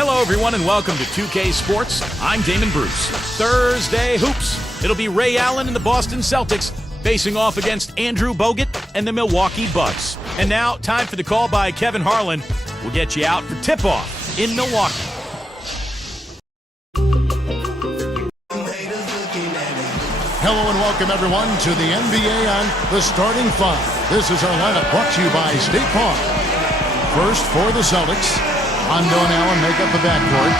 Hello, everyone, and welcome to 2K Sports. I'm Damon Bruce. Thursday Hoops. It'll be Ray Allen and the Boston Celtics facing off against Andrew Bogut and the Milwaukee Bucks. And now, time for the call by Kevin Harlan. We'll get you out for tip-off in Milwaukee. Hello and welcome everyone to the NBA on the Starting Five. This is our lineup brought to you by State Farm. First for the Celtics, Rondo and Allen make up the backcourt,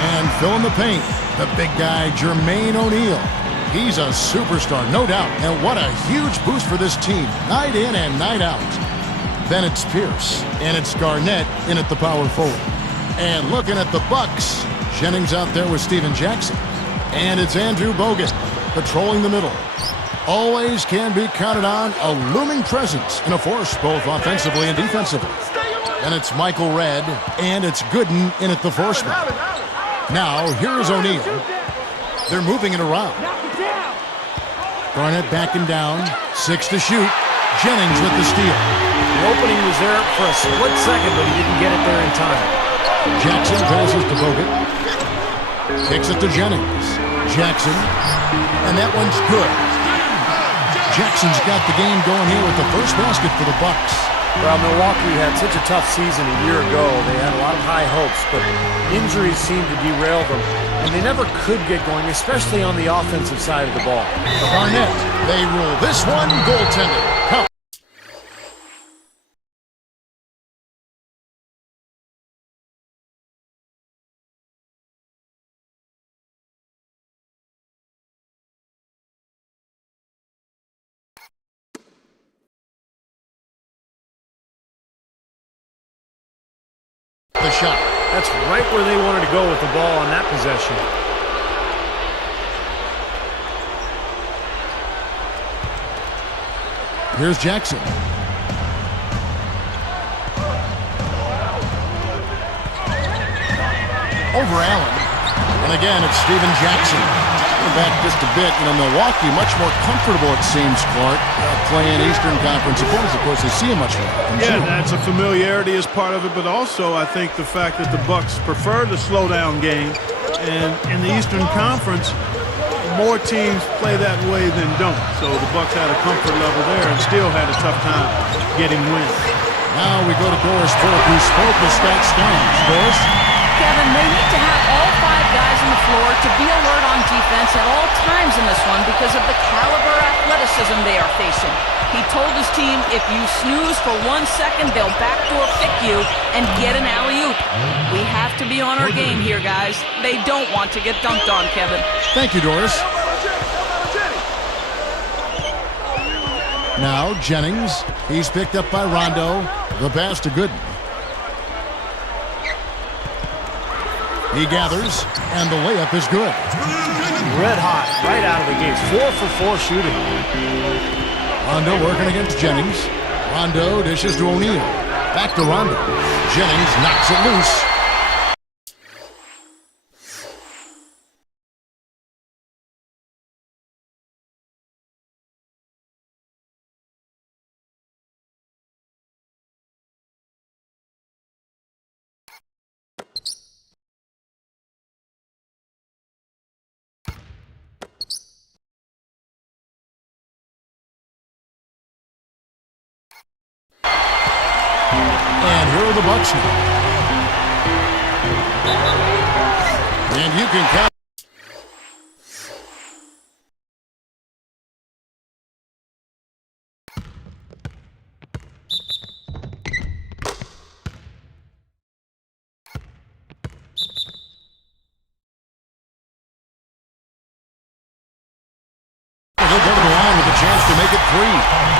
and fill in the paint, the big guy Jermaine O'Neal. He's a superstar, no doubt, and what a huge boost for this team, night in and night out. Then it's Pierce, and it's Garnett in at the power forward. And looking at the Bucks, Jennings out there with Steven Jackson, and it's Andrew Bogut patrolling the middle. Always can be counted on, a looming presence and a force both offensively and defensively. And it's Michael Redd, and it's Gooden in at the four spot. Now, here's O'Neal. They're moving it around. Garnett backing down, 6 to shoot. Jennings with the steal. The opening was there for a split second, but he didn't get it there in time. Jackson passes to Bogut. Kicks it to Jennings. Jackson, and that one's good. Jackson's got the game going here with the first basket for the Bucks. Well, Milwaukee had such a tough season a year ago. They had a lot of high hopes, but injuries seemed to derail them, and they never could get going, especially on the offensive side of the ball. Garnett, they rule this one goaltending. Count. The shot. That's right where they wanted to go with the ball on that possession. Here's Jackson. Over Allen. And again, it's Steven Jackson. Back just a bit, Milwaukee much more comfortable, it seems, Clark, playing Eastern Conference opponents. Of course, they see him much more. Yeah, that's a familiarity as part of it, but also I think the fact that the Bucks prefer the slow-down game, and in the Eastern Conference, more teams play that way than don't. So the Bucks had a comfort level there and still had a tough time getting wins. Now we go to Doris Burke, who spoke with Scott Steins. Doris? Kevin, they need to have all 5 guys on the floor to be alert on defense at all times in this one because of the caliber athleticism they are facing. He told his team, if you snooze for 1 second, they'll backdoor pick you and get an alley-oop. We have to be on our game here, guys. They don't want to get dunked on, Kevin. Thank you, Doris. Now Jennings. He's picked up by Rondo. The pass to Gooden. He gathers, and the layup is good. Red hot, right out of the gates. 4 for 4 shooting. Rondo working against Jennings. Rondo dishes to O'Neal. Back to Rondo. Jennings knocks it loose. And here are the Bucks now. And you can count. He'll go to the line with a chance to make it 3.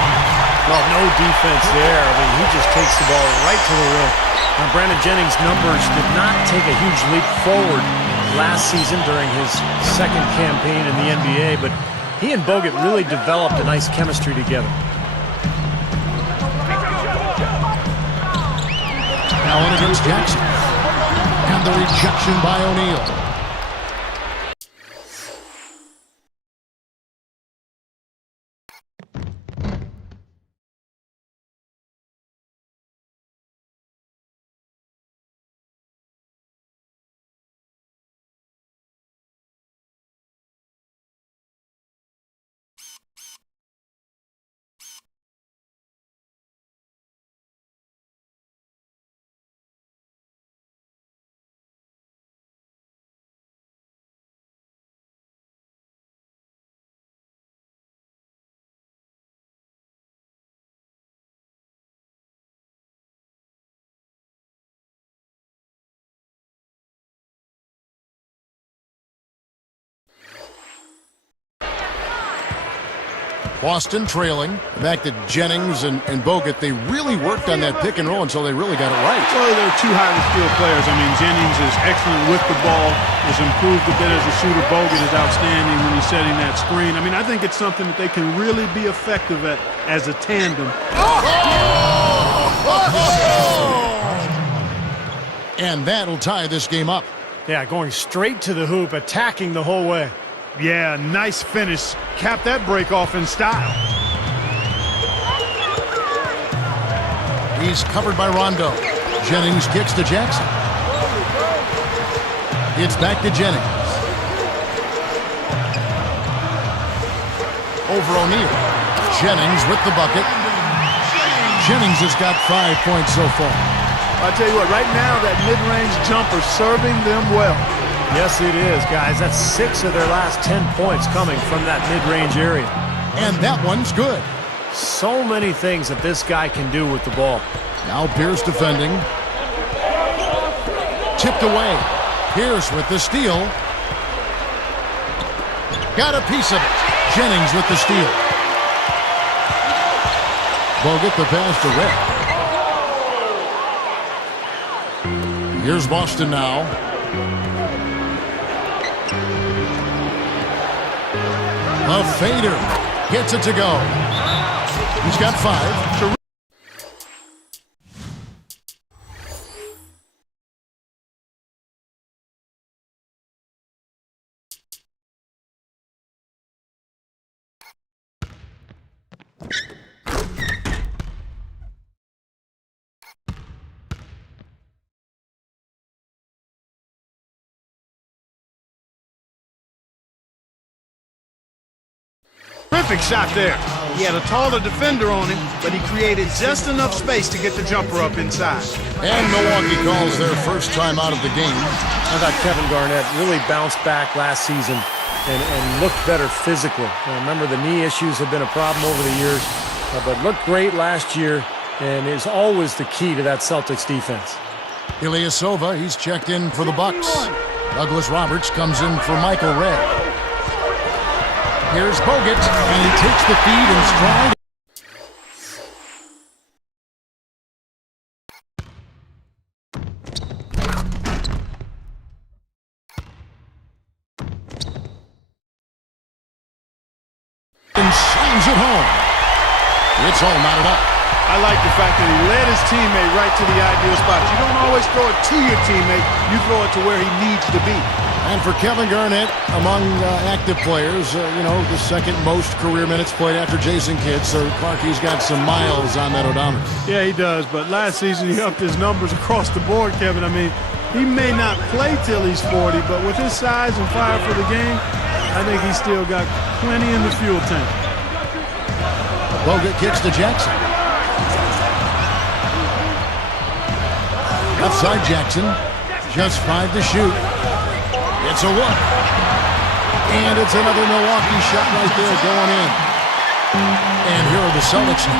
Well, no defense there. I mean, he just takes the ball right to the rim. Now, Brandon Jennings' numbers did not take a huge leap forward last season during his second campaign in the NBA, but he and Bogut really developed a nice chemistry together. Allen against Jackson. And the rejection by O'Neal. Boston trailing. Back to Jennings and Bogut. They really worked on that pick and roll until they really got it right. Well, they're two highly skilled players. I mean, Jennings is excellent with the ball, has improved a bit as a shooter. Bogut is outstanding when he's setting that screen. I mean, I think it's something that they can really be effective at as a tandem. And that'll tie this game up. Yeah, going straight to the hoop, attacking the whole way. Yeah, nice finish. Cap that break off in style. He's covered by Rondo. Jennings kicks to Jackson. It's back to Jennings. Over O'Neal. Jennings with the bucket. Jennings has got 5 points so far. I'll tell you what, right now that mid-range jumper serving them well. Yes, it is, guys. That's 6 of their last 10 points coming from that mid-range area. And that one's good. So many things that this guy can do with the ball. Now Pierce defending. Tipped away. Pierce with the steal. Got a piece of it. Jennings with the steal. Bogut the pass to Red. Here's Boston now. A fader. Gets it to go. He's got 5. Terrific shot there. He had a taller defender on him, but he created just enough space to get the jumper up inside. And Milwaukee calls their first time out of the game. I thought Kevin Garnett really bounced back last season and looked better physically. Remember, the knee issues have been a problem over the years, but looked great last year and is always the key to that Celtics defense. Ilyasova, he's checked in for the Bucks. Douglas Roberts comes in for Michael Red. Here's Bogut, and he takes the feed in stride. And slams it home. It's all knotted up. I like the fact that he led his teammate right to the ideal spot. You don't always throw it to your teammate. You throw it to where he needs to be. And for Kevin Garnett, among active players, the second most career minutes played after Jason Kidd. So Clarkie's got some miles on that odometer. Yeah, he does. But last season, he upped his numbers across the board, Kevin. I mean, he may not play till he's 40, but with his size and fire for the game, I think he's still got plenty in the fuel tank. Bogut kicks to Jackson. Left side Jackson. Just 5 to shoot. It's a look. And it's another Milwaukee shot right there going in. And here are the Celtics now.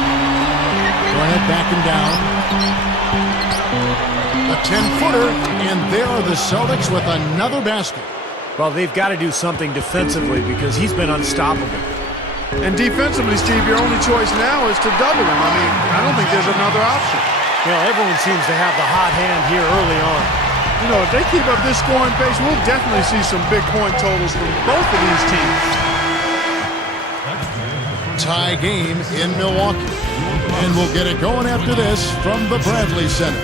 Garnett backing down. A 10-footer. And there are the Celtics with another basket. Well, they've got to do something defensively because he's been unstoppable. And defensively, Steve, your only choice now is to double him. I mean, I don't think there's another option. Everyone seems to have the hot hand here early on. You know, if they keep up this scoring pace, we'll definitely see some big point totals from both of these teams. Tie game in Milwaukee. And we'll get it going after this from the Bradley Center.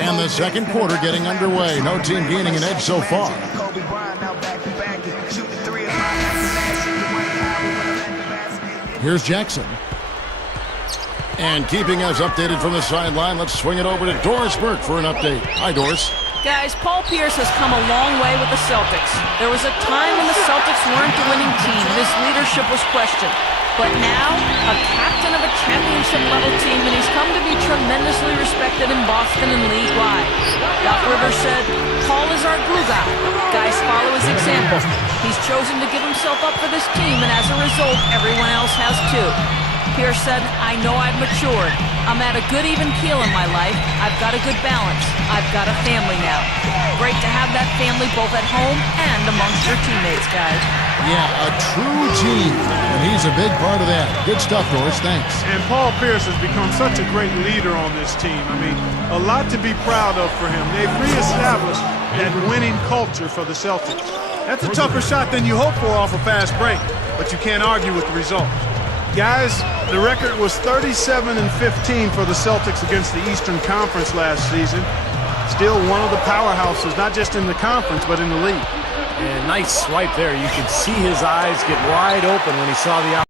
And the second quarter getting underway. No team gaining an edge so far. Here's Jackson. And keeping us updated from the sideline, let's swing it over to Doris Burke for an update. Hi, Doris. Guys, Paul Pierce has come a long way with the Celtics. There was a time when the Celtics weren't the winning team and his leadership was questioned. But now, a captain of a championship-level team, and he's come to be tremendously respected in Boston and league-wide. Doc Rivers said, Paul is our glue guy. Guys follow his example. He's chosen to give himself up for this team, and as a result, everyone else has too. Pierce said, I know I've matured. I'm at a good even keel in my life. I've got a good balance. I've got a family now. Great to have that family both at home and amongst your teammates, guys. Yeah, a true team, and he's a big part of that. Good stuff, Doris. Thanks. And Paul Pierce has become such a great leader on this team. I mean, a lot to be proud of for him. They've reestablished that winning culture for the Celtics. That's a tougher shot than you hope for off a fast break, but you can't argue with the result. Guys, the record was 37-15 for the Celtics against the Eastern Conference last season. Still one of the powerhouses, not just in the conference, but in the league. And nice swipe there. You could see his eyes get wide open when he saw the opportunity.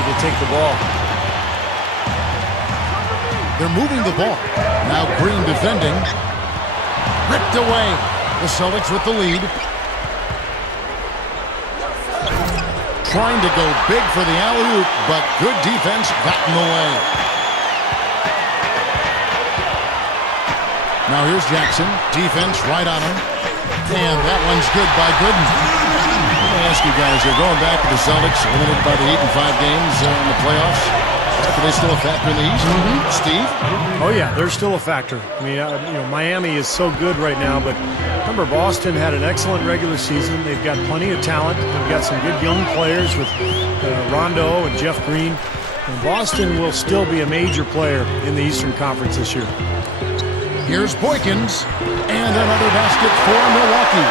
To take the ball. They're moving the ball. Now Green defending. Ripped away. The Celtics with the lead. Trying to go big for the alley-oop, but good defense got in the way. Now here's Jackson. Defense right on him. And that one's good by Gooden. Let me ask you guys, you're going back to the Celtics, limited by the Heat in 5 games in the playoffs. Are they still a factor in the East? Steve? Oh, yeah, they're still a factor. I mean, Miami is so good right now, but remember, Boston had an excellent regular season. They've got plenty of talent. They've got some good young players with Rondo and Jeff Green. And Boston will still be a major player in the Eastern Conference this year. Here's Boykins, and another basket for Milwaukee.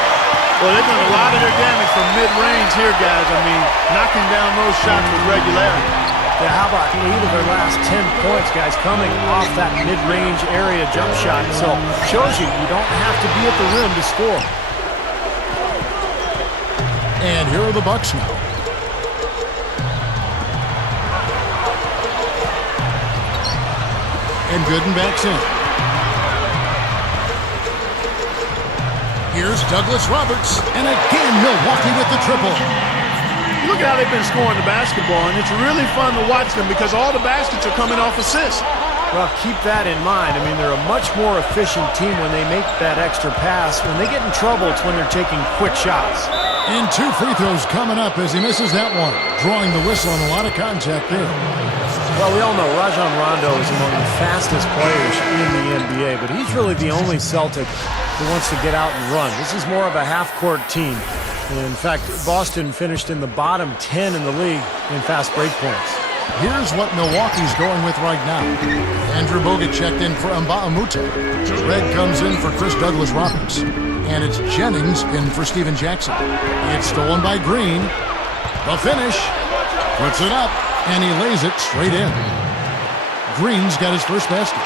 Well, they've done a lot of their damage from mid-range here, guys. I mean, knocking down those shots with regularity. Yeah, how about 8 of their last 10 points, guys, coming off that mid-range area jump shot. So, shows you don't have to be at the rim to score. And here are the Bucks now. And Gooden backs in. Here's Douglas Roberts, and again Milwaukee with the triple. Look at how they've been scoring the basketball, and it's really fun to watch them because all the baskets are coming off assists. Well, keep that in mind. I mean, they're a much more efficient team when they make that extra pass. When they get in trouble, it's when they're taking quick shots. And 2 free throws coming up as he misses that one. Drawing the whistle on a lot of contact there. Well, we all know Rajon Rondo is among the fastest players in the NBA, but he's really the only Celtic who wants to get out and run. This is more of a half-court team. In fact, Boston finished in the bottom 10 in the league in fast break points. Here's what Milwaukee's going with right now. Andrew Bogut checked in for Mba'amute. Red comes in for Chris Douglas Roberts. And it's Jennings in for Steven Jackson. It's stolen by Green. The finish. Puts it up, and he lays it straight in. Green's got his first basket.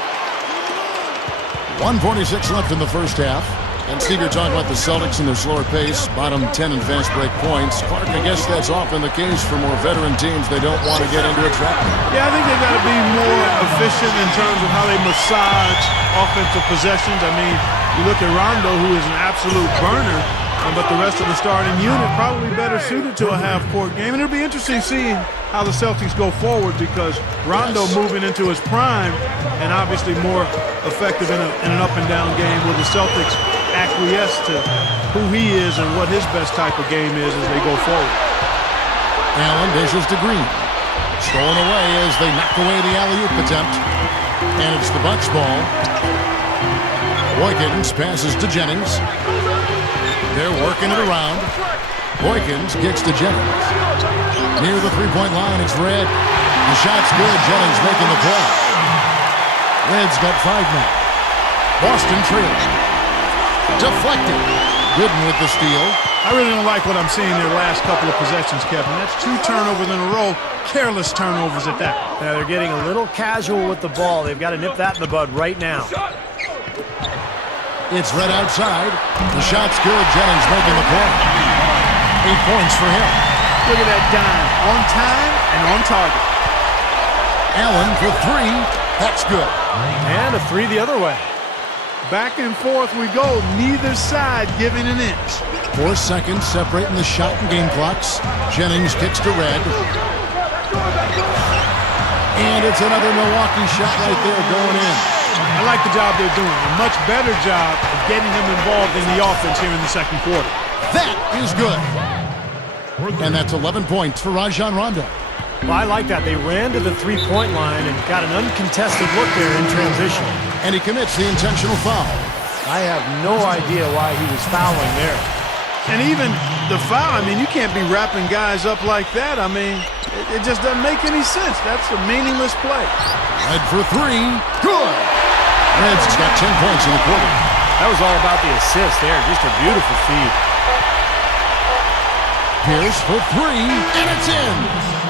1:46 left in the first half. And Steve, you're talking about the Celtics and their slower pace, bottom 10 in fast break points. Clark, I guess that's often the case for more veteran teams. They don't want to get into a trap. Yeah, I think they've got to be more efficient in terms of how they massage offensive possessions. I mean, you look at Rondo, who is an absolute burner, but the rest of the starting unit probably better suited to a half-court game. And it'll be interesting seeing how the Celtics go forward because Rondo moving into his prime and obviously more effective in an up-and-down game where the Celtics acquiesce to who he is and what his best type of game is as they go forward. Allen dishes to Green. Stolen away as they knock away the alley-oop attempt. And it's the Bucks ball. Boykins passes to Jennings. They're working it around. Boykins kicks to Jennings. Near the three-point line, it's Red. The shot's good. Jennings making the play. Red's got 5 now. Boston trailing. Deflected. Gooden with the steal. I really don't like what I'm seeing their last couple of possessions, Kevin. That's 2 turnovers in a row. Careless turnovers at that. Now they're getting a little casual with the ball. They've got to nip that in the bud right now. It's Red outside. The shot's good. Jennings making the play. 8 points for him. Look at that dime. On time and on target. Allen for three. That's good. And a three the other way. Back and forth we go, neither side giving an inch. 4 seconds separating the shot and game clocks. Jennings kicks to Red. And it's another Milwaukee shot right there going in. I like the job they're doing. A much better job of getting him involved in the offense here in the second quarter. That is good. And that's 11 points for Rajon Rondo. Well, I like that. They ran to the three-point line and got an uncontested look there in transition. And he commits the intentional foul. I have no idea why he was fouling there. And even the foul, I mean, you can't be wrapping guys up like that. I mean, it just doesn't make any sense. That's a meaningless play. Red for three. Good. Red's got 10 points in the quarter. That was all about the assist there. Just a beautiful feed. Pierce for three, and it's in.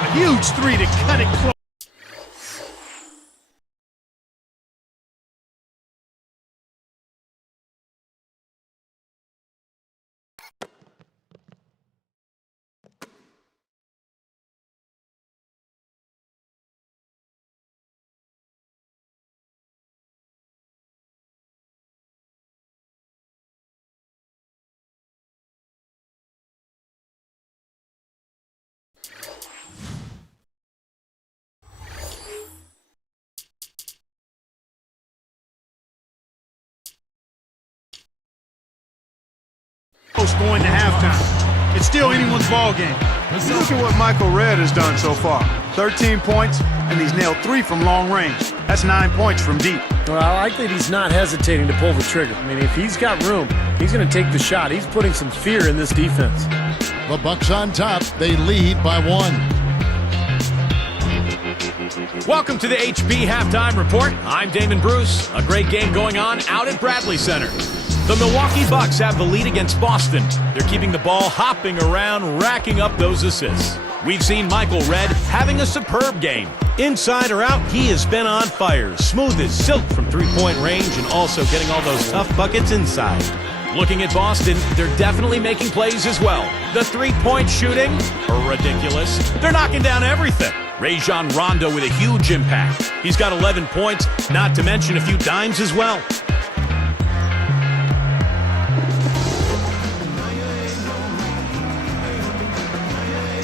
A huge three to cut it close. Going to halftime. It's still anyone's ball game. Look at what Michael Redd has done so far. 13 points, and he's nailed 3 from long range. That's 9 points from deep. Well, I like that he's not hesitating to pull the trigger. I mean, if he's got room, he's going to take the shot. He's putting some fear in this defense. The Bucks on top. They lead by 1. Welcome to the HB Halftime Report. I'm Damon Bruce. A great game going on out at Bradley Center. The Milwaukee Bucks have the lead against Boston. They're keeping the ball hopping around, racking up those assists. We've seen Michael Redd having a superb game. Inside or out, he has been on fire. Smooth as silk from three-point range and also getting all those tough buckets inside. Looking at Boston, they're definitely making plays as well. The three-point shooting, ridiculous. They're knocking down everything. Rajon Rondo with a huge impact. He's got 11 points, not to mention a few dimes as well.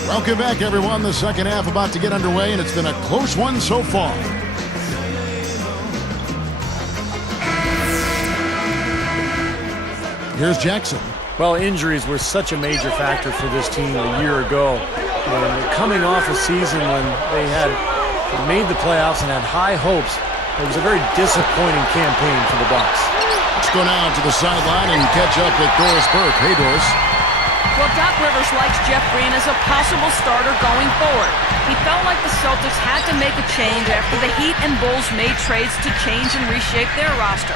Welcome back, everyone. The second half about to get underway, and it's been a close one so far. Here's Jackson. Well, injuries were such a major factor for this team a year ago. And coming off a season when they had made the playoffs and had high hopes, it was a very disappointing campaign for the Bucks. Let's go now to the sideline and catch up with Doris Burke. Hey, Doris. Well, Doc Rivers likes Jeff Green as a possible starter going forward. He felt like the Celtics had to make a change after the Heat and Bulls made trades to change and reshape their roster.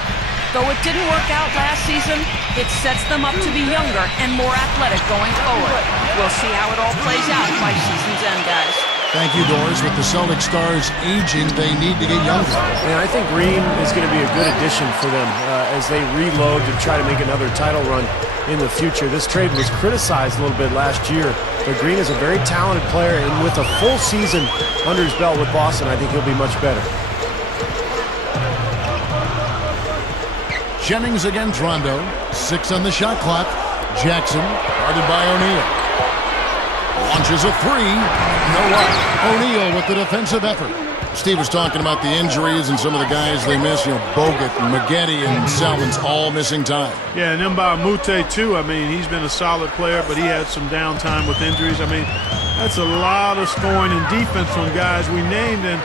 Though it didn't work out last season, it sets them up to be younger and more athletic going forward. We'll see how it all plays out by season's end, guys. Thank you, Doris. With the Celtics stars aging, they need to get younger. And I think Green is going to be a good addition for them as they reload to try to make another title run in the future. This trade was criticized a little bit last year, but Green is a very talented player, and with a full season under his belt with Boston, I think he'll be much better. Jennings against Rondo. 6 on the shot clock. Jackson, guarded by O'Neal. Launches a three. No luck. O'Neal with the defensive effort. Steve was talking about the injuries and some of the guys they missed. You know, Bogut, Maggette, and Salmon's all missing time. Yeah, and then by Mute, too. I mean, he's been a solid player, but he had some downtime with injuries. I mean, that's a lot of scoring and defense from guys we named, and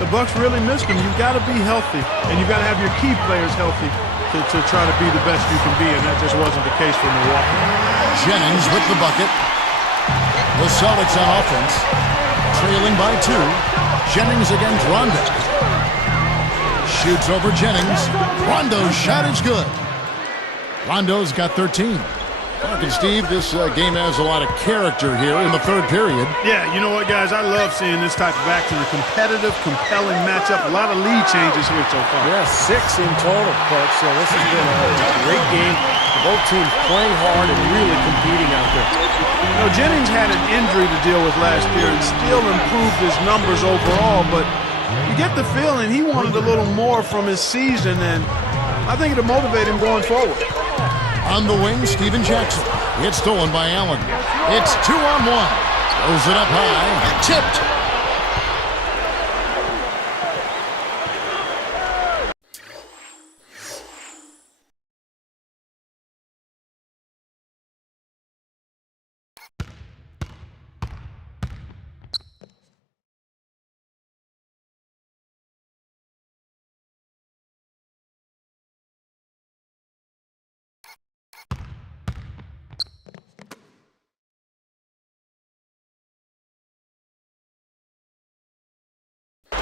the Bucks really missed them. You've got to be healthy, and you've got to have your key players healthy to try to be the best you can be, and that just wasn't the case for Milwaukee. Jennings with the bucket. The Celtics on offense, trailing by 2. Jennings against Rondo. Shoots over Jennings. Rondo's shot is good. Rondo's got 13. Mark and Steve, this game has a lot of character here in the third period. Yeah, you know what, guys? I love seeing this type of action, a competitive, compelling matchup. A lot of lead changes here so far. Yeah, 6 in total, Coach. So this has been a great game. Both teams playing hard and really competing out there. You know, Jennings had an injury to deal with last year and still improved his numbers overall, but get the feeling he wanted a little more from his season, and I think it'll motivate him going forward. On the wing, Steven Jackson. It's stolen by Allen. It's 2-on-1. Throws it up high. Tipped.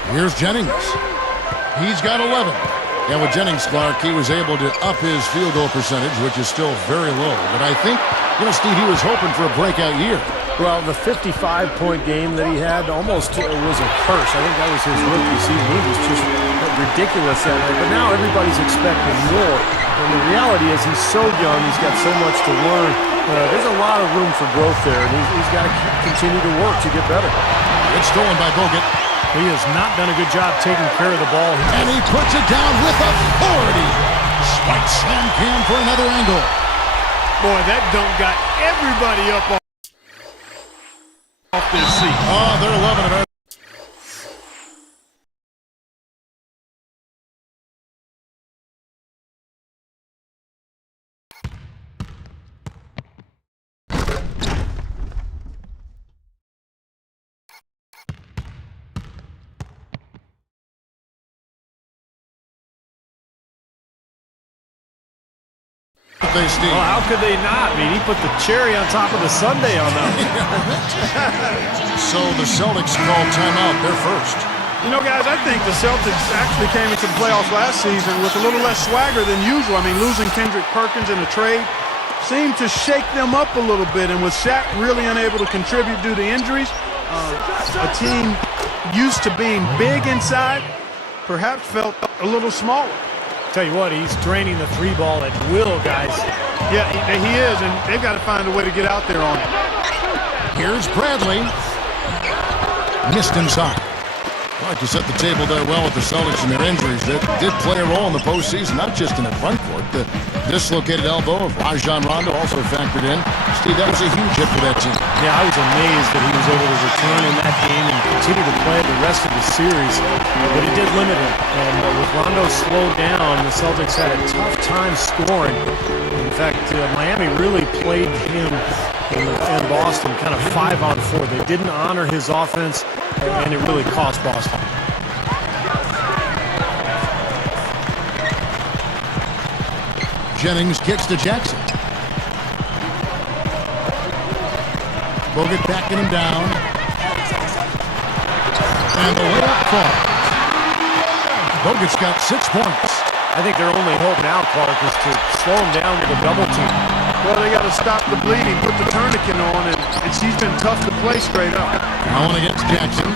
Here's Jennings. He's got 11. And with Jennings, Clark, he was able to up his field goal percentage, which is still very low. But I think, Steve, he was hoping for a breakout year. Well, the 55-point game that he had almost was a curse. I think that was his rookie season. He was just ridiculous at it. But now everybody's expecting more. And the reality is he's so young. He's got so much to learn. There's a lot of room for growth there, and he's got to continue to work to get better. It's stolen by Bogut. He has not done a good job taking care of the ball. And he puts it down with authority. Spike slam cam for another angle. Boy, that dunk got everybody up off their seat. Oh, they're loving it. Well, how could they not? I mean, he put the cherry on top of the sundae on them. So the Celtics called timeout. They're first. Guys, I think the Celtics actually came into the playoffs last season with a little less swagger than usual. I mean, losing Kendrick Perkins in a trade seemed to shake them up a little bit. And with Shaq really unable to contribute due to injuries, a team used to being big inside perhaps felt a little smaller. Tell you what, he's draining the three ball at will, guys. Yeah, he is, and they've got to find a way to get out there on it. Here's Bradley. Missed inside. Like to set the table there well with the Celtics and their injuries. That did play a role in the postseason, not just in the front court. The dislocated elbow of Rajon Rondo also factored in. Steve, that was a huge hit for that team. Yeah, I was amazed that he was able to return in that game and continue to play the rest of the series. But it did limit him. And with Rondo slowed down, the Celtics had a tough time scoring. In fact, Miami really played him in Boston kind of 5-on-4. They didn't honor his offense, and it really cost Boston. Jennings kicks to Jackson. Bogut backing him down. And the layup falls. Bogut's got 6 points. I think their only hope now, Clark, is to slow him down with a double team. Well, they got to stop the bleeding, put the tourniquet on, and he's been tough to play straight up. Allen against Jackson.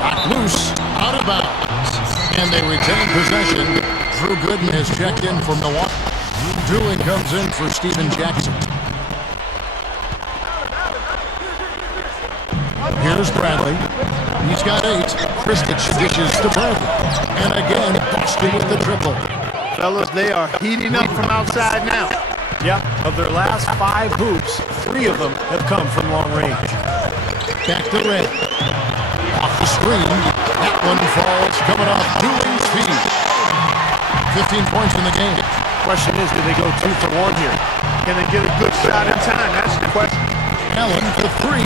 Knocked loose, out of bounds. And they retain possession. Drew Gooden has checked in for Milwaukee. Dooling comes in for Steven Jackson. Here's Bradley. He's got 8. Kristich dishes to Bradley. And again, Boston with the triple. Fellas, they are heating up from outside now. Yep, of their last 5 hoops, 3 of them have come from long range. Back to Red. Off the screen. That one falls, coming off Dooling's feet. 15 points in the game. Question is, do they go 2 for 1 here? Can they get a good shot in time? That's the question. Allen for 3.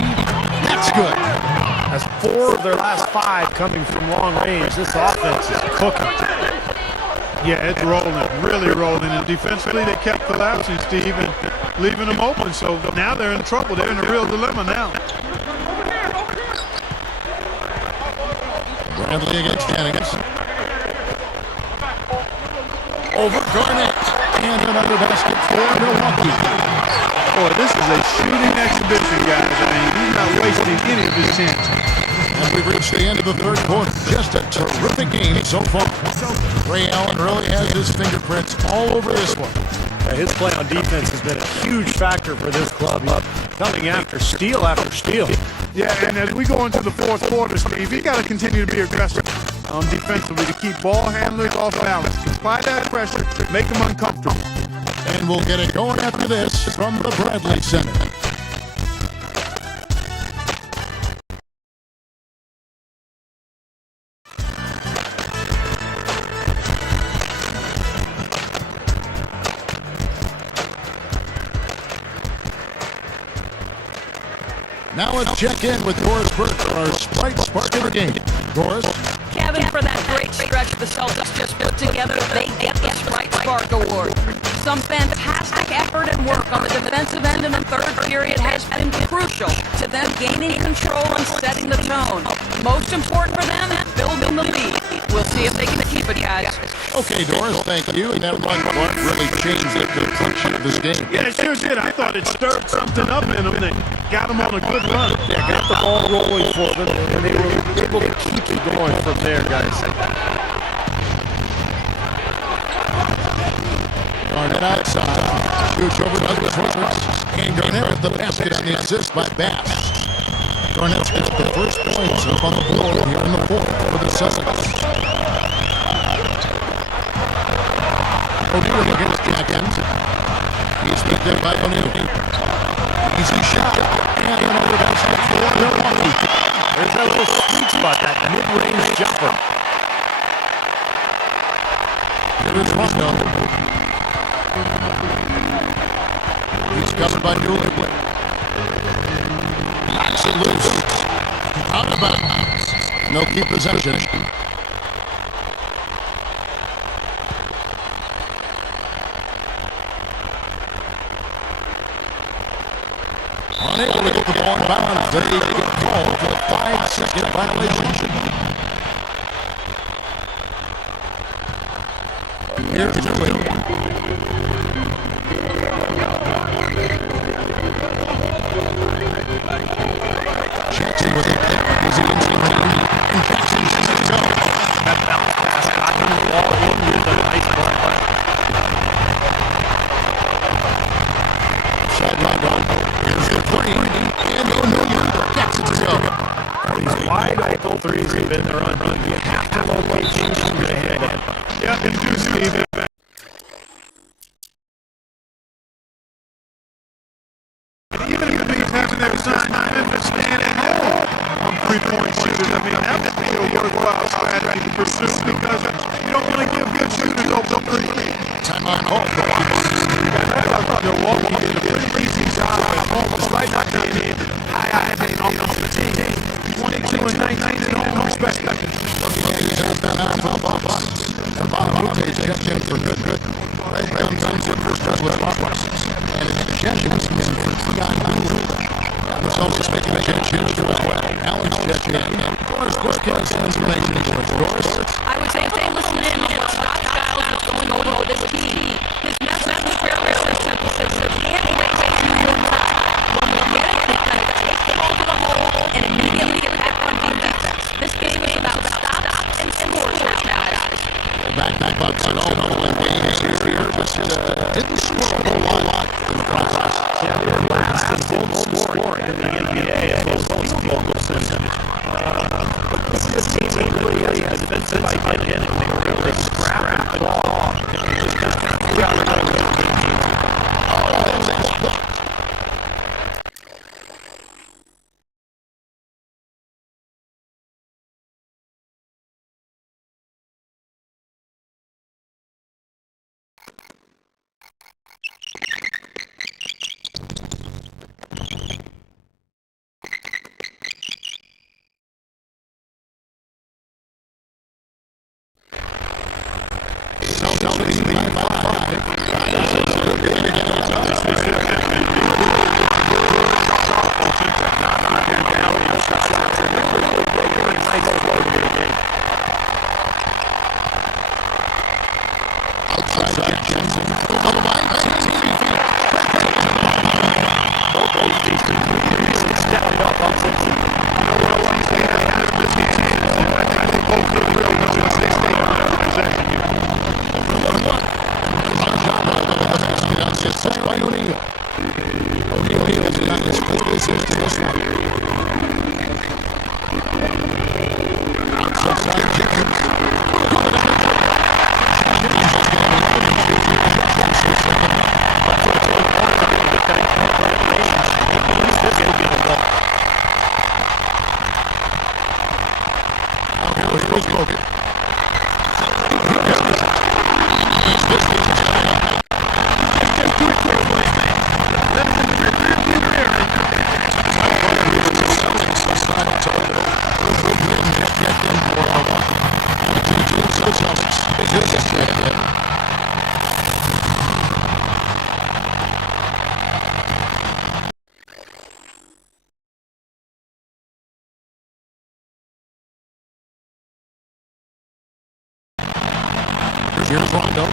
That's good. That's 4 of their last 5 coming from long range. This offense is cooking. Yeah, it's rolling, really rolling. And defensively, they kept collapsing, Steve, and leaving them open. So now they're in trouble. They're in a real dilemma now. Bradley against Jennings. Over Garnett. And another basket for Milwaukee. Boy, this is a shooting exhibition, guys. I mean, he's not wasting any of his chances. And we've reached the end of the third quarter. Just a terrific game so far. Ray Allen really has his fingerprints all over this one. His play on defense has been a huge factor for this club. Coming after steal after steal. Yeah, and as we go into the fourth quarter, Steve, you got to continue to be aggressive. defensively to keep ball handlers off balance. Apply that pressure, make them uncomfortable. And we'll get it going after this from the Bradley Center. Now let's check in with Doris Burke for our Sprite Spark of the game. Doris? Kevin, for that great stretch the Celtics just put together, they get the Sprite Spark Award. Some fantastic effort and work on the defensive end in the third period has been crucial to them gaining control and setting the tone. Most important for them, building the lead. We'll see if they can keep it, guys. Okay, Doris, thank you. And that run really changed the complexion of this game. Yeah, it sure did. I thought it stirred something up in them that got them on a good run. Yeah, got the ball rolling for them, and they were able to keep it going from there, guys. Garnett outside. Shoots over Douglas Roberts. And Garnett with the basket on the assist by Bass. Garnett's got the first points up on the board here in the fourth for the Celtics. O'Neal against Jackins. He's picked up by O'Neal. Easy shot. And another basket for Milwaukee. There's that little sweet spot, that mid-range jumper. Here is Rondo. He's covered by Dooley. Knocks it loose. Out of bounds. No key possession. Unable to get the ball in bounds. They get called for the 5-second violation. Here's Dooley. Jackson with it. Is he in the team? And Jackson says to go. That bounce pass got him the ball in with a nice ball. Sideline run. Here's the three. And O'Neal gets it to go. These wide open threes have been their unrun. You have to locate things from your head. Yeah, and do Steve. Even if the Bees haven't ever signed Memphis stand at home on three-point shooters, I mean, that would be a worthwhile strategy to pursue because you don't really give good shooters open three. Timeline off the box. I thought Milwaukee did a pretty easy job at home, despite not being in high-end offensive team. 22 and 19 at home, respectively. He's out there now for the box. The bottom of is checked in for good. Red comes in for Douglas Roberts. And it's Jenkins in for Keon Dooley. The Celtics making a change here as well. Allen's checked in. Doris Burke has information for us. Doris? I would say stay listening in on what Scott Skiles is going on with his team. His message was very simple. He says, can't wait to do your time. When we get it, we kind of take the ball to the hole and immediately get back on defense. This game is about stops and scores now, guys. Back Bucks at all. No games here. Just didn't score a whole lot in the process. Yeah, they're last in total scoring in the NBA. Most people system. But this team really has defensive identity. They were able to scrap the ball. And just kind of figure out how to win the game. Outside Jenkins. straight ahead. Here's Rondo.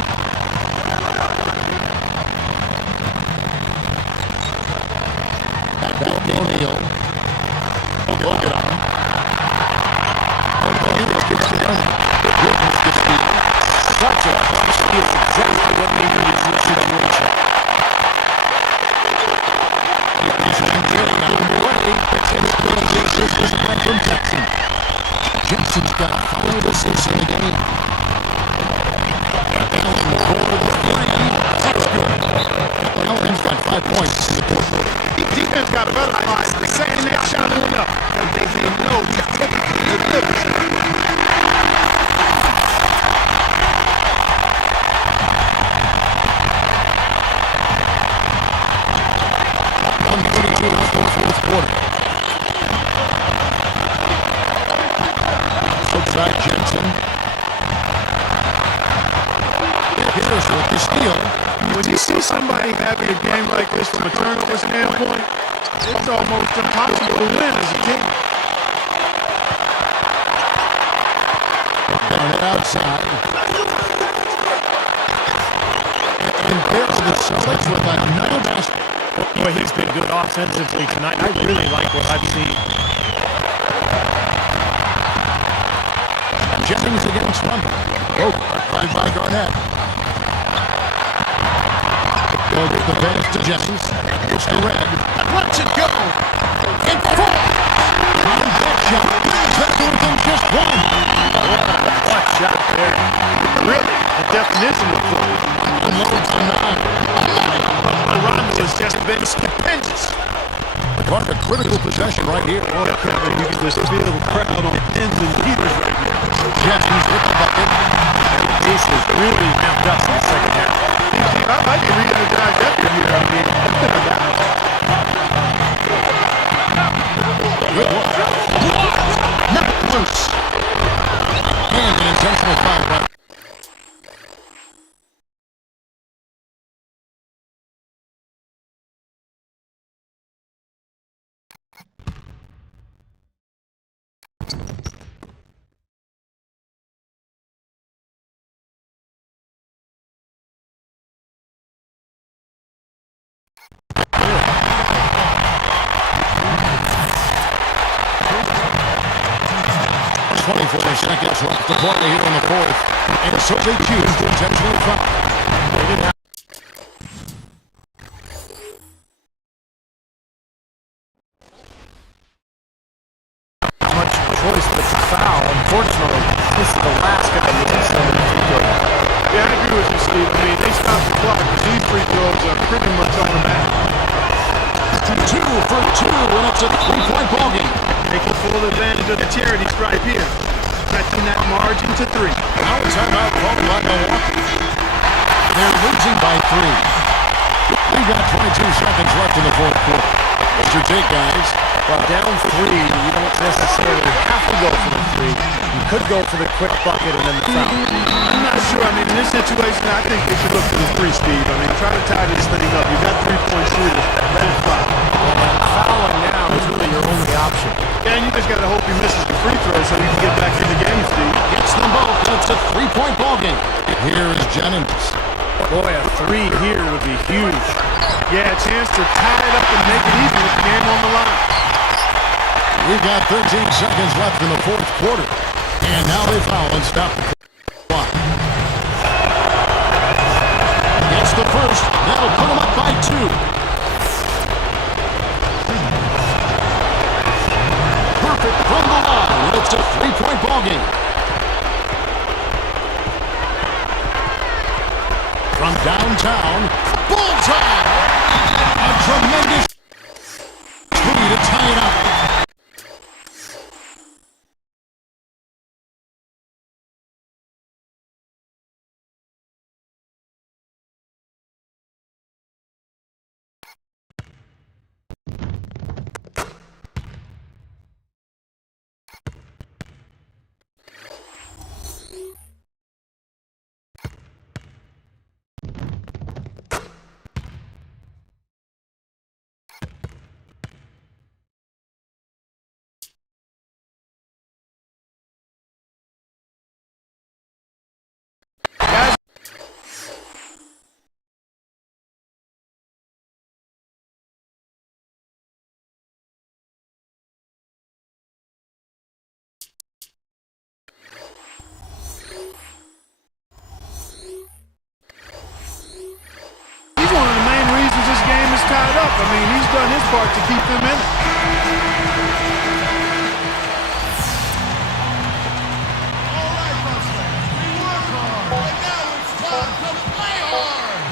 Back down to O'Neal. Look at him. Such a steal. Exactly what they needed in the situation. Jackson's got 5 assists in the game. Allen's got 5 points in the quarter. Defense got a better line. The second that shot went up, and they know he's taking the difference. Fourth quarter. Outside Jensen. Harris with the steal. When you see somebody having a game like this from a turnover standpoint, it's almost impossible to win as a team. Down it outside. And there's the Celtics with another basket. Boy, he's been good offensively tonight. I really like what I've seen. Jennings against one. Oh, right by Garnett. Go get the pass to Jennings. It's to Red. Let's it go. And four. One back shot. That's within just one. What shot there. Really, the definition of goal. Unloads to 9. Rondo has just been stupendous. What a critical possession right here. Boy, Kevin, you can just feel the crowd on pins and needles right now. Jennings with the bucket. This is really ramped up in the second half. I like to re-energize that here. I mean, good one. Not loose. And an intentional foul by seconds left to play here in the fourth. And so they choose to intentionally foul. They didn't have much choice but to foul. Unfortunately, this is the last guy who can send the free throw. yeah, I agree with you, Steve. I mean, they stopped the clock because these free throws are pretty much automatic. 2 for 2, and it's a 3-point ballgame. Taking full advantage of the charity stripe here. Stretching that margin to 3. Now a timeout called by Milwaukee. They're losing by 3. We've got 22 seconds left in the fourth quarter. What's your take, guys? Well, down 3, you don't necessarily have to go for the 3. You could go for the quick bucket and then the foul. I'm not sure. I mean, in this situation, I think they should look for the 3, Steve. I mean, try to tie this thing up. You've got 3-point shooters. Let it fly. Well, fouling now is really your only option. Yeah, and you just got to hope he misses the free throw so he can get back in the game, Steve. Gets them both, and it's a 3-point ballgame. Here is Jennings. Boy, a 3 here would be huge. Yeah, a chance to tie it up and make it even with the game on the line. We've got 13 seconds left in the fourth quarter. And now they foul and stop the clock. Gets the first. That'll put them up by 2. Perfect from the line. It's a 3-point ballgame. From downtown, bullseye! A tremendous three to tie it up. I mean, he's done his part to keep them in it.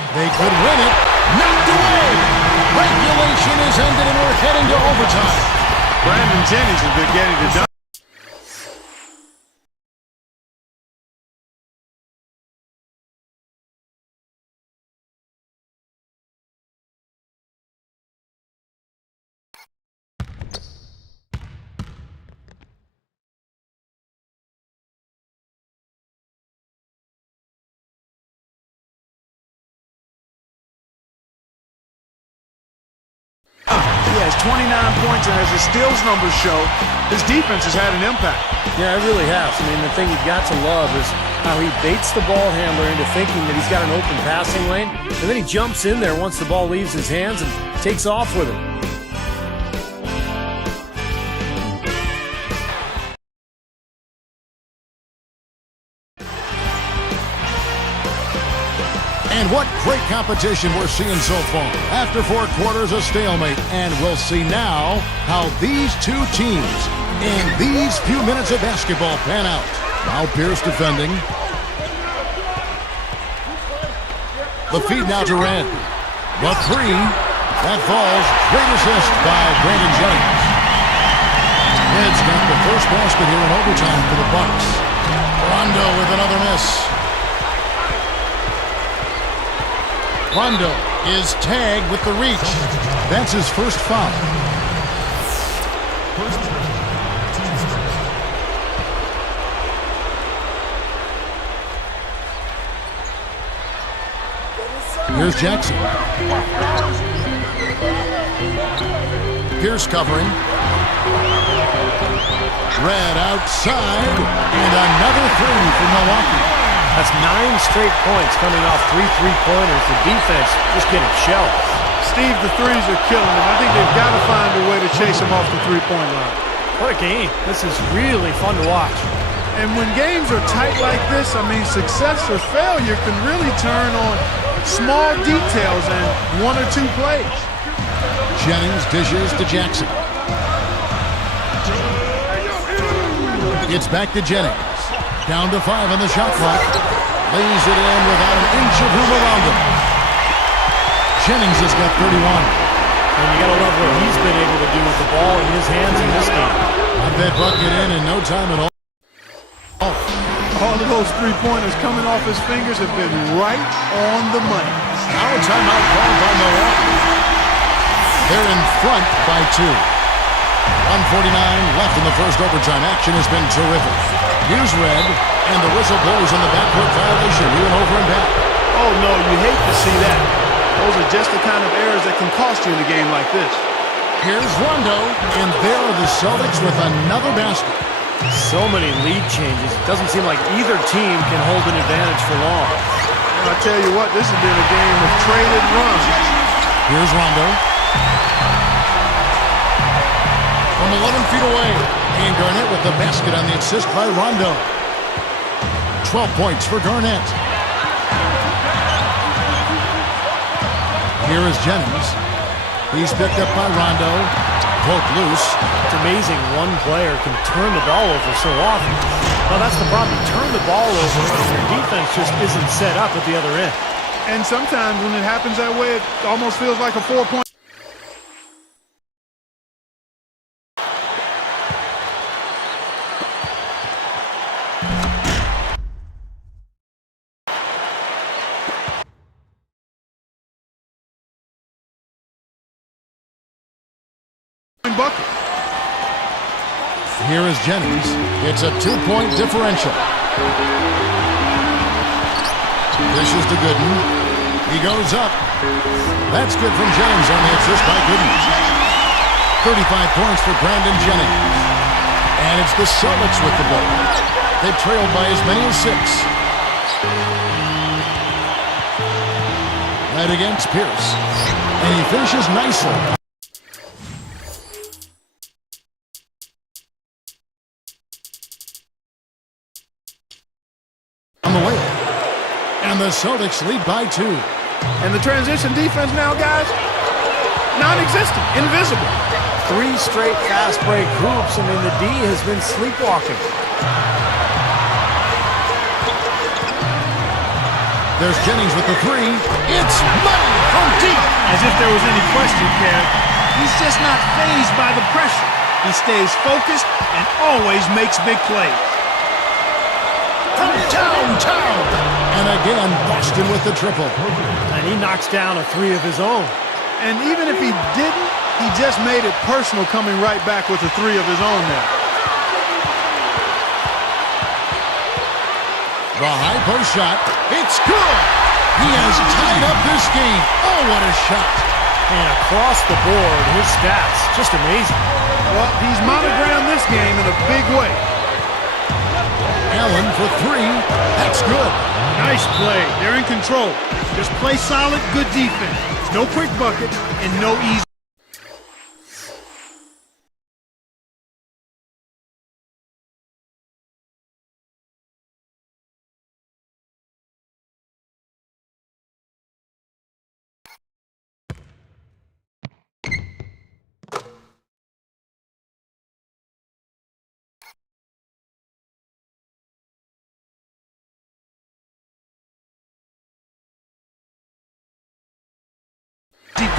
They could win it. Knocked away. Regulation is ended and we're heading to overtime. Brandon Jennings has been getting it done. He has 29 points, and as his steals numbers show, his defense has had an impact. Yeah, it really has. I mean, the thing you've got to love is how he baits the ball handler into thinking that he's got an open passing lane, and then he jumps in there once the ball leaves his hands and takes off with it. And what great competition we're seeing so far. After 4 quarters, a stalemate. And we'll see now how these two teams in these few minutes of basketball pan out. Now Pierce defending. The feed now to Red. The three. That falls. Great assist by Brandon Jennings. Red's got the first basket here in overtime for the Bucks. Rondo with another miss. Rondo is tagged with the reach. That's his first foul. Here's Jackson. Pierce covering. Red outside. And another three for Milwaukee. That's 9 straight points coming off 3 3-pointers. The defense just getting shelled. Steve, the threes are killing them. I think they've got to find a way to chase him off the three-point line. What a game. This is really fun to watch. And when games are tight like this, I mean, success or failure can really turn on small details and 1 or 2 plays. Jennings dishes to Jackson. It's back to Jennings. Down to 5 on the shot clock. Lays it in without an inch of room around him. Jennings has got 31. And you got to love what he's been able to do with the ball in his hands in this game. Got that bucket in no time at all. All of those three-pointers coming off his fingers have been right on the money. Now a timeout called by Milwaukee. They're in front by 2. 1:49 left in the first overtime. Action has been terrific. Here's Red, and the whistle blows on the backcourt violation. He went over and back. Oh, no, you hate to see that. Those are just the kind of errors that can cost you in a game like this. Here's Rondo, and there are the Celtics with another basket. So many lead changes. It doesn't seem like either team can hold an advantage for long. And I tell you what, this has been a game of traded runs. Here's Rondo. From 11 feet away. And Garnett with the basket on the assist by Rondo. 12 points for Garnett. Here is Jennings. He's picked up by Rondo. Poked loose. It's amazing one player can turn the ball over so often. Well, that's the problem. You turn the ball over and your defense just isn't set up at the other end. And sometimes when it happens that way, it almost feels like a 4-point. Bucket. Here is Jennings. It's a 2-point differential. This is to Gooden. He goes up. That's good from Jennings on the assist by Gooden. 35 points for Brandon Jennings. And it's the Celtics with the ball. They trailed by as many as 6. Right against Pierce. And he finishes nicely. On the way. And the Celtics lead by 2. And the transition defense now, guys, non-existent, invisible. 3 straight fast break hoops. I mean, the D has been sleepwalking. There's Jennings with the 3. It's money from deep. As if there was any question, Kev. He's just not fazed by the pressure. He stays focused and always makes big plays. From downtown. And again, Boston with the triple. And he knocks down a 3 of his own. And even if he didn't, he just made it personal coming right back with a 3 of his own there. The high post shot. It's good. He has tied up this game. Oh, what a shot. And across the board, his stats, just amazing. Well, he's monogrammed this game in a big way. Allen for 3. That's good. Nice play. They're in control. Just play solid, good defense. No quick bucket and no easy.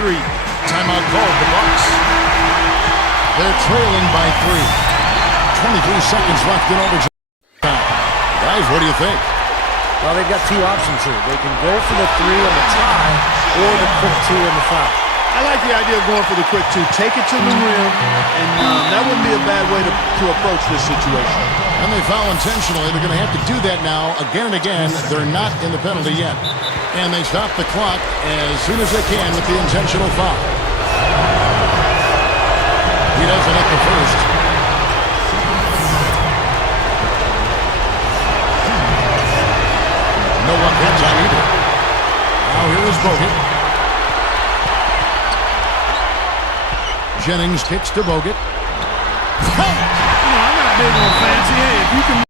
Timeout called the Bucks. They're trailing by 3. 23 seconds left in overtime. Guys, what do you think? Well, they've got 2 options here. They can go for the 3 on the tie or the quick 2 in the foul. I like the idea of going for the quick 2. Take it to the rim, and that wouldn't be a bad way to approach this situation. And they foul intentionally. They're going to have to do that now again and again. They're not in the penalty yet. And they stop the clock as soon as they can with the intentional foul. He doesn't hit the first. No luck that time either. Now here is Bogut. Jennings kicks to Bogut. I'm not big on fancy. Hey, if you can...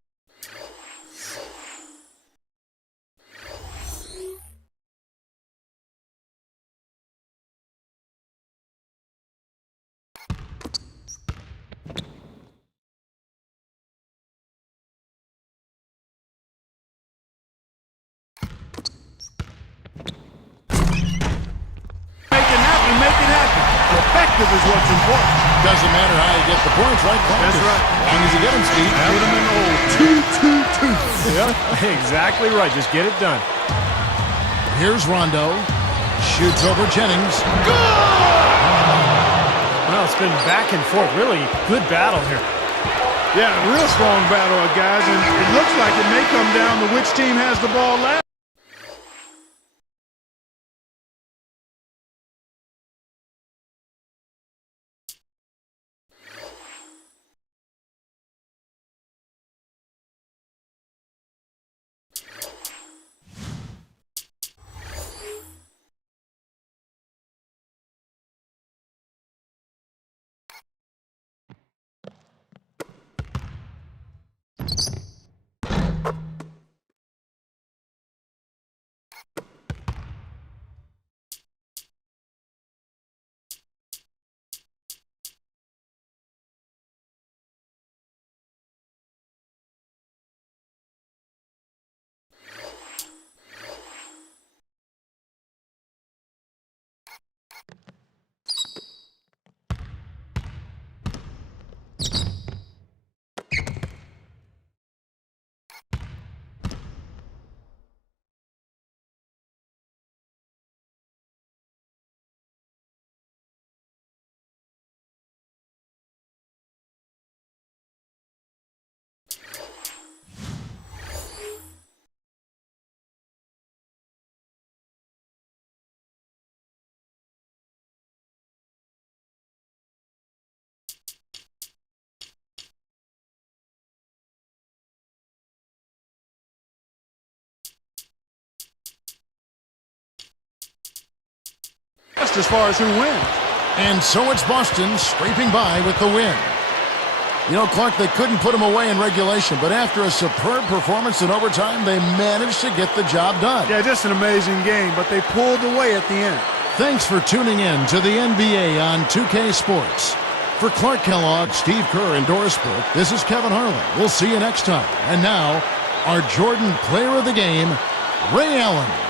Effective is what's important. Doesn't matter how you get the points, right? That's right. As long as you get them, Steve. Put them in the hole. 2-2-2. Yeah, exactly right. Just get it done. Here's Rondo. Shoots over Jennings. Well, it's been back and forth. Really good battle here. Yeah, real strong battle, guys. And it looks like it may come down to which team has the ball last. As far as who wins. And so it's Boston scraping by with the win. You know, Clark, they couldn't put them away in regulation, but after a superb performance in overtime, they managed to get the job done. Yeah, just an amazing game, but they pulled away at the end. Thanks for tuning in to the NBA on 2K Sports. For Clark Kellogg, Steve Kerr, and Doris Burke, this is Kevin Harlan. We'll see you next time. And now, our Jordan Player of the Game, Ray Allen.